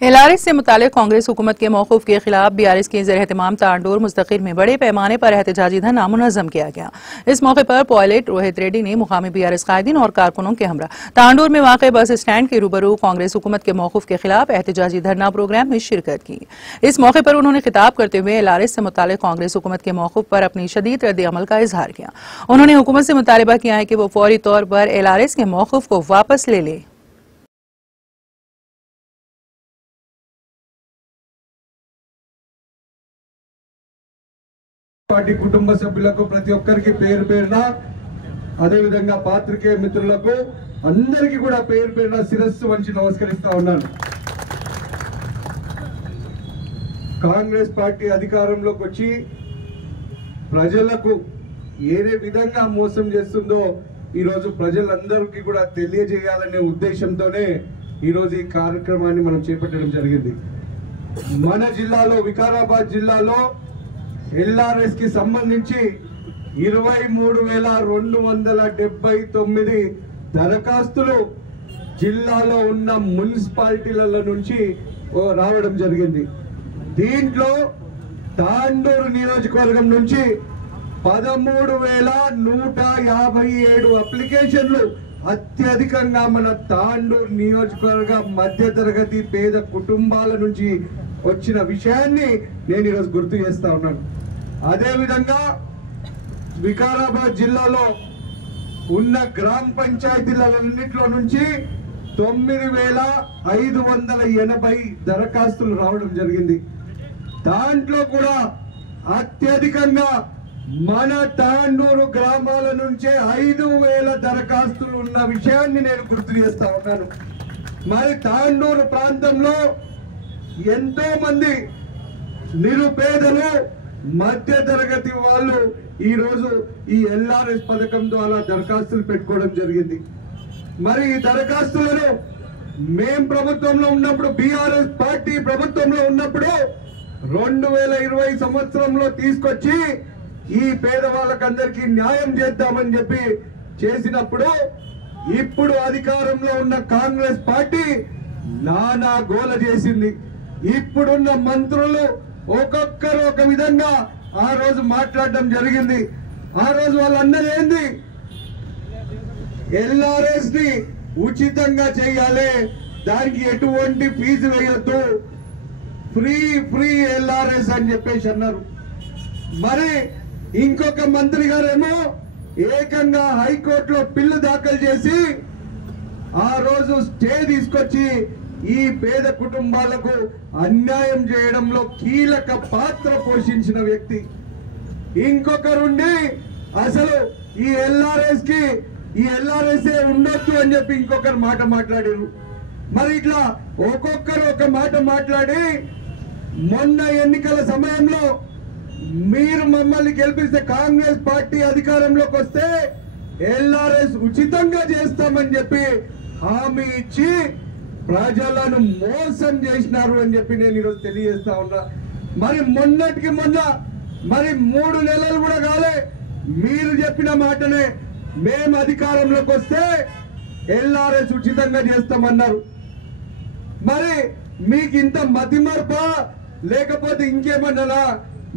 LRS से मुतालिक कांग्रेस हुकूमत के मौकूफ के खिलाफ बीआरएस के ज़ेर-ए-एहतमाम तांडोर मुस्तकिल में बड़े पैमाने पर एहतजाजी धरना मुनज़्ज़म किया गया। इस मौके पर पायलट रोहित रेड्डी ने मुकामी बीआरएस कायदीन और कारकुनों के हमरा तांडोर में वाक़ बस स्टैंड के रूबरू कांग्रेस हुकूमत के मौकूफ के खिलाफ एहतजाजी धरना प्रोग्राम में शिरकत की। इस मौके पर उन्होंने खिताब करते हुए एलआरएस से मुतालिक कांग्रेस हुकूमत के मौकूफ पर अपनी शदीद रद्द अमल का इजहार किया। उन्होंने हुकूमत से मुतालबा किया है कि वो फौरी तौर पर एलआरएस के मौकूफ को वापस ले ले। పార్టీ కుటుంబ సభ్యులకు ప్రతి ఒక్కరికి పేరు పేరున అదే విధంగా పాత్రికేయ మిత్రులకు అందరికీ కూడా పేరు పేరున శిరస్సు వంచి నమస్కరిస్తా ఉన్నాను। కాంగ్రెస్ పార్టీ అధికారంలోకి వచ్చి ప్రజలకు ఏ విధంగా మోసం చేస్తుందో ఈ రోజు ప్రజలందరికీ కూడా తెలియజేయాలనే ఉద్దేశంతోనే ఈ రోజు ఈ కార్యక్రమాన్ని మనం చేపట్టడం జరిగింది। మన జిల్లాలో వికారాబాద్ జిల్లాలో ఎల్ఆర్ఎస్ కి సంబంధించి 23,279 దరఖాస్తులు జిల్లాలో ఉన్న మున్సిపాలిటీల నుంచి రావడం జరిగింది। దీంట్లో తాండూరు నియోజకవర్గం నుంచి 13,157 అప్లికేషన్లు అత్యధికంగా మన తాండూరు నియోజకవర్గ మధ్యతరగతి పేద కుటుంబాల నుంచి వచ్చిన విషయాన్ని నేను ఈరోజు గుర్తు చేస్తా ఉన్నాను। అదే విధంగా వికారాబాద్ జిల్లాలో ఉన్న గ్రామ పంచాయతీలన్నింటిలో నుంచి 9,580 దరఖాస్తులు రావడం జరిగింది। దాంట్లో కూడా అత్యధికంగా మన తాండూరు గ్రామాల నుంచే 5,000 దరఖాస్తులు ఉన్న విషయాన్ని నేను గుర్తు చేస్తా ఉన్నాను। మరి తాండూరు ప్రాంతంలో ఎంతో మంది నిరుపేదలు మధ్య తరగతి వాళ్ళు ఈ రోజు ఈ ఎల్ఆర్ఎస్ పథకం ద్వారా దరఖాస్తులు పెట్టుకోవడం జరిగింది। మరి ఈ దరఖాస్తులను మేం ప్రభుత్వంలో ఉన్నప్పుడు బీఆర్ఎస్ పార్టీ ప్రభుత్వంలో ఉన్నప్పుడు 2020 సంవత్సరంలో తీసుకొచ్చి ఈ పేదవాళ్ళకందరికీ న్యాయం చేద్దామని చెప్పి చేసినప్పుడు ఇప్పుడు అధికారంలో ఉన్న కాంగ్రెస్ పార్టీ నానా గోల చేసింది। ఇప్పుడున్న మంత్రులు ఒక్కొక్కరు ఒక విధంగా ఆ రోజు మాట్లాడడం జరిగింది। ఆ రోజు వాళ్ళందరూ ఏంది ఎల్ఆర్ఎస్ ని ఉచితంగా చేయాలి, దానికి ఎటువంటి ఫీజు వేయొద్దు, ఫ్రీ ఎల్ఆర్ఎస్ అని చెప్పేసి అన్నారు। మరి ఇంకొక మంత్రి గారేమో ఏకంగా హైకోర్టులో పిల్లు దాఖలు చేసి ఆ రోజు స్టే తీసుకొచ్చి ఈ పేద కుటుంబాలకు అన్యాయం చేయడంలో కీలక పాత్ర పోషించిన వ్యక్తి। ఇంకొకరుండి అసలు ఈ ఎల్ఆర్ఎస్ ఉండొద్దు అని చెప్పి ఇంకొకరు మాట మాట్లాడారు। మరి ఇట్లా ఒక్కొక్కరు ఒక మాట మాట్లాడి మొన్న ఎన్నికల సమయంలో మీరు మమ్మల్ని గెలిపిస్తే కాంగ్రెస్ పార్టీ అధికారంలోకి వస్తే ఎల్ఆర్ఎస్ ఉచితంగా చేస్తామని చెప్పి హామీ ఇచ్చి ప్రజలను మోసం చేసినారు అని చెప్పి నేను ఈరోజు తెలియజేస్తా ఉన్నా। మరి మొన్నటికి మొన్న మరి 3 నెలలు కూడా కాలే మీరు చెప్పిన మాటనే మేము అధికారంలోకి వస్తే ఎల్ఆర్ఎస్ ఉచితంగా చేస్తామన్నారు। మరి మీకు ఇంత మతిమర్పా లేకపోతే ఇంకేమన్నా?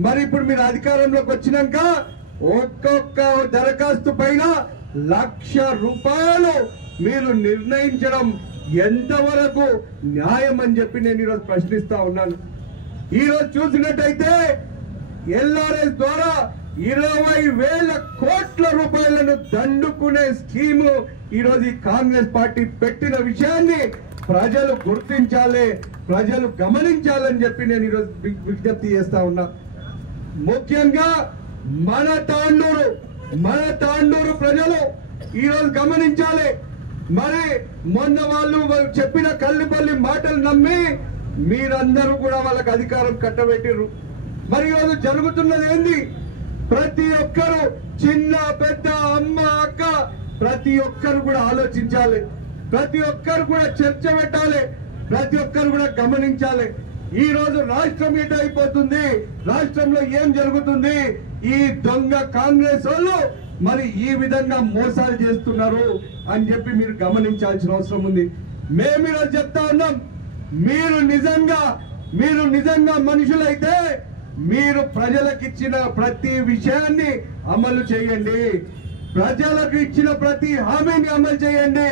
మరి ఇప్పుడు మీరు అధికారంలోకి వచ్చినాక ఒక్కొక్క దరఖాస్తు పైన ₹1,00,000 మీరు నిర్ణయించడం ఎంతవరకు న్యాయం అని చెప్పి నేను ఈరోజు ప్రశ్నిస్తా ఉన్నాను। ఈరోజు చూసినట్టయితే ఎల్ఆర్ఎస్ ద్వారా 20,000 కోట్ల రూపాయలను దండుకునే స్కీము ఈరోజు ఈ కాంగ్రెస్ పార్టీ పెట్టిన విషయాన్ని ప్రజలు గుర్తించాలి, ప్రజలు గమనించాలని చెప్పి నేను ఈరోజు విజ్ఞప్తి చేస్తా ఉన్నా। ముఖ్యంగా మన తాండూరు ప్రజలు ఈరోజు గమనించాలి। మరి మొన్న వాళ్ళు చెప్పిన కల్లిపల్లి మాటలు నమ్మి మీరందరూ కూడా వాళ్ళకి అధికారం కట్టబెట్టిర్రు। మరి ఈరోజు జరుగుతున్నది ఏంది? ప్రతి ఒక్కరు చిన్న పెద్ద అమ్మ అక్క ప్రతి ఒక్కరు కూడా ఆలోచించాలి, ప్రతి ఒక్కరు కూడా చర్చ పెట్టాలి, ప్రతి ఒక్కరు కూడా గమనించాలి। ఈ రోజు రాష్ట్రం ఎటు అయిపోతుంది, రాష్ట్రంలో ఏం జరుగుతుంది, ఈ దొంగ కాంగ్రెస్ వాళ్ళు మరి ఈ విధంగా మోసాలు చేస్తున్నారు అని చెప్పి మీరు గమనించాల్సిన అవసరం ఉంది। మేము ఈరోజు చెప్తా ఉన్నాం, మీరు నిజంగా మనుషులైతే మీరు ప్రజలకు ఇచ్చిన ప్రతి విషయాన్ని అమలు చేయండి. ప్రజలకు ఇచ్చిన ప్రతి హామీని అమలు చేయండి.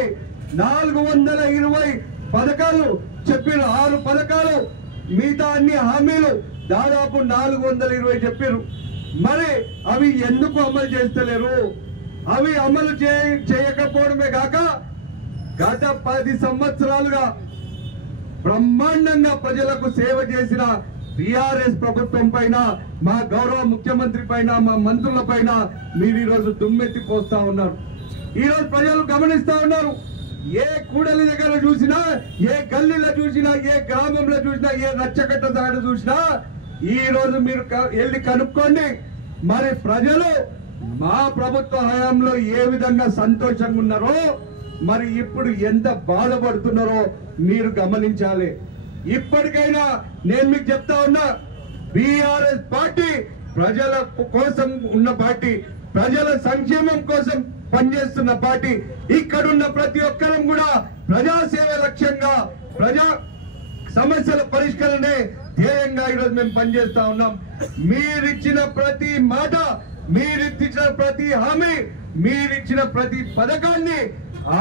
420 పథకాలు చెప్పిన 6 పథకాలు, మిగతా అన్ని హామీలు దాదాపు 420 చెప్పారు. మరి అవి ఎందుకు అమలు చేస్తలేరు? అవి అమలు చేయకపోవడమే కాక గత 10 సంవత్సరాలుగా బ్రహ్మాండంగా ప్రజలకు సేవ చేసిన బీఆర్ఎస్ ప్రభుత్వం పైన, మా గౌరవ ముఖ్యమంత్రి పైన, మా మంత్రుల పైన మీరు ఈరోజు దుమ్మెత్తి పోస్తా ఉన్నారు. ఈరోజు ప్రజలు గమనిస్తా ఉన్నారు. ఏ కూడలి దగ్గర చూసినా, ఏ గల్లీలో చూసినా, ఏ గ్రామంలో చూసినా, ఏ రచ్చకట్ట దాడి చూసినా ఈ రోజు మీరు వెళ్ళి కనుక్కోండి. మరి ప్రజలు మా ప్రభుత్వ హయాంలో ఏ విధంగా సంతోషంగా ఉన్నారో, మరి ఇప్పుడు ఎంత బాధపడుతున్నారో మీరు గమనించాలి. ఇప్పటికైనా నేను మీకు చెప్తా ఉన్నా, బీఆర్ఎస్ పార్టీ ప్రజల కోసం ఉన్న పార్టీ, ప్రజల సంక్షేమం కోసం పనిచేస్తున్న పార్టీ. ఇక్కడున్న ప్రతి ఒక్కరం కూడా ప్రజాసేవ లక్ష్యంగా, ప్రజా సమస్యల పరిష్కరణే ధ్యేయంగా ఈరోజు మేము పనిచేస్తా ఉన్నాం. మీరిచ్చిన ప్రతి మాట, మీరిచ్చిన ప్రతి హామీ, మీరిచ్చిన ప్రతి పథకాన్ని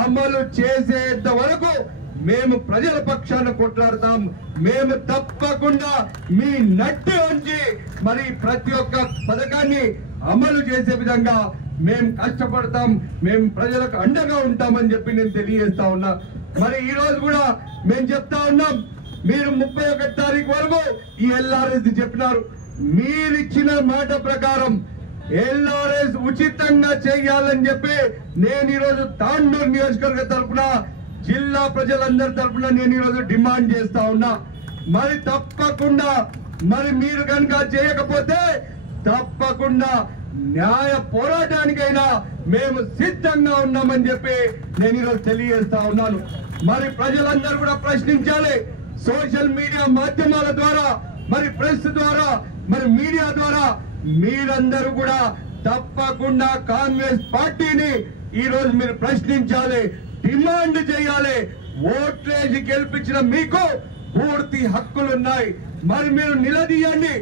అమలు చేసేంత వరకు మేము ప్రజల పక్షాన కొట్లాడతాం. మేము తప్పకుండా మీ నట్టి ఉంచి మరి ప్రతి ఒక్క పథకాన్ని అమలు చేసే విధంగా మేము కష్టపడతాం. మేము ప్రజలకు అండగా ఉంటామని చెప్పి నేను తెలియజేస్తా ఉన్నా. మరి ఈ రోజు కూడా మేము చెప్తా ఉన్నాం, మీరు 31 తారీఖు వరకు ఈ ఎల్ఆర్ఎస్ చెప్పినారు. మీరిచ్చిన మాట ప్రకారం ఎల్ఆర్ఎస్ ఉచితంగా చేయాలని చెప్పి నేను ఈరోజు తాండూరు నియోజకవర్గ తరఫున, జిల్లా ప్రజలందరి తరఫున నేను ఈరోజు డిమాండ్ చేస్తా ఉన్నా. మరి తప్పకుండా మరి మీరు కనుక చేయకపోతే తప్పకుండా న్యాయ పోరాటానికైనా మేము సిద్ధంగా ఉన్నామని చెప్పి నేను ఈరోజు తెలియజేస్తా ఉన్నాను. మరి ప్రజలందరూ కూడా ప్రశ్నించాలి. సోషల్ మీడియా మాధ్యమాల ద్వారా, మరి ప్రెస్ ద్వారా, మరి మీడియా ద్వారా మీరందరూ కూడా తప్పకుండా కాంగ్రెస్ పార్టీని ఈ రోజు మీరు ప్రశ్నించాలి, డిమాండ్ చేయాలి. ఓట్లేసి గెలిపించిన మీకు పూర్తి హక్కులున్నాయి. మరి మీరు నిలదీయండి.